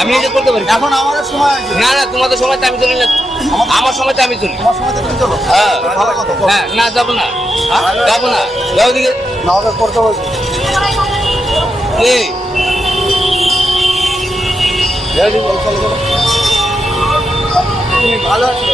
আমি নিজে করতে পারি। এখন আমাদের সময় আছে। না না, তোমাদের সময় তো আমি চলি না, আমার সময় তো আমি চলি। তোমার সময় তো তুমি চলো। হ্যাঁ ভালো কথা। হ্যাঁ, না যাবো না, যাবো না, যাও দিকে। না ওকে করতে বলছি। এই যাও দিকে। তুমি ভালো আছো?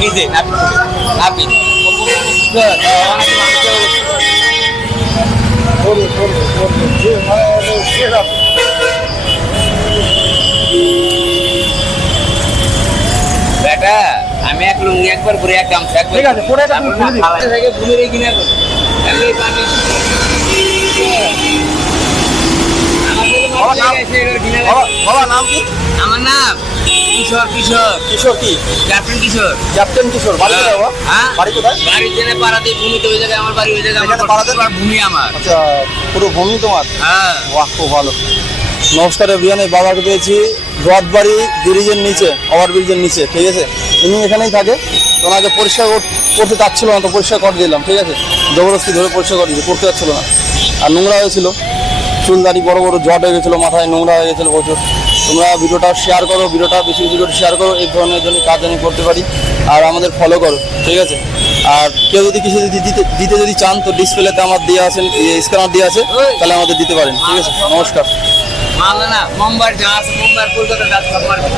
নিজে নাপি করবে করবে করবে যে মানে কে রাখবে বেটা আমি এক লুঙ্গি একবার পরে এক গামছা একবার ঠিক আছে, পরে একটা তুমি খুলে দিও। খালা থেকে ঘুমের এই কিনা করো তাহলে আমি বাবা নাম? বাবা নাম কি? আমার নাম কিশোর কিশোর কিশোর কি? ক্যাপ্টেন কিশোর ক্যাপ্টেন কিশোর। বাড়ি কোথায় বাবা? হ্যাঁ বাড়ি কোথায়? বাড়ির জেনে পাড়াতে ভূমিতে ওই জায়গায় আমার বাড়ি ওই জায়গায় আমার এখানে পাড়াতে? ভূমি আমার আচ্ছা, পুরো ভূমি তোমার? হ্যাঁ বাহ, খুব ভালো। নমস্কার এভরিওয়ান, এই বাবাকে পেয়েছি রথবাড়ি ব্রিজের নিচে, ওভার ব্রিজের নিচে, ঠিক আছে। ইনি এখানেই থাকে। তো ওনাকে পরিষ্কার করতে চাচ্ছিল না, তো পরিষ্কার করে দিলাম, ঠিক আছে। জবরদস্তি ধরে পরিষ্কার করে দিয়েছি, করতে যাচ্ছিল না। আর নোংরা হয়েছিল, চুলদারি বড় বড় জট হয়ে গেছিলো, মাথায় নোংরা হয়ে গেছিলো প্রচুর। তোমরা ভিডিওটা শেয়ার করো, ভিডিওটা বেশি বেশি করে শেয়ার করো, এই ধরনের জন্য কাজ আমি করতে পারি। আর আমাদের ফলো করো, ঠিক আছে। আর কেউ যদি কিছু যদি দিতে যদি চান, তো ডিসপ্লেতে আমার দিয়ে আছেন, স্ক্যানার দিয়ে আছে, তাহলে আমাদের দিতে পারেন, ঠিক আছে। নমস্কার। মালদা না মুম্বাই যা আছে মুম্বাই কলকাতা যা সব মার্কেট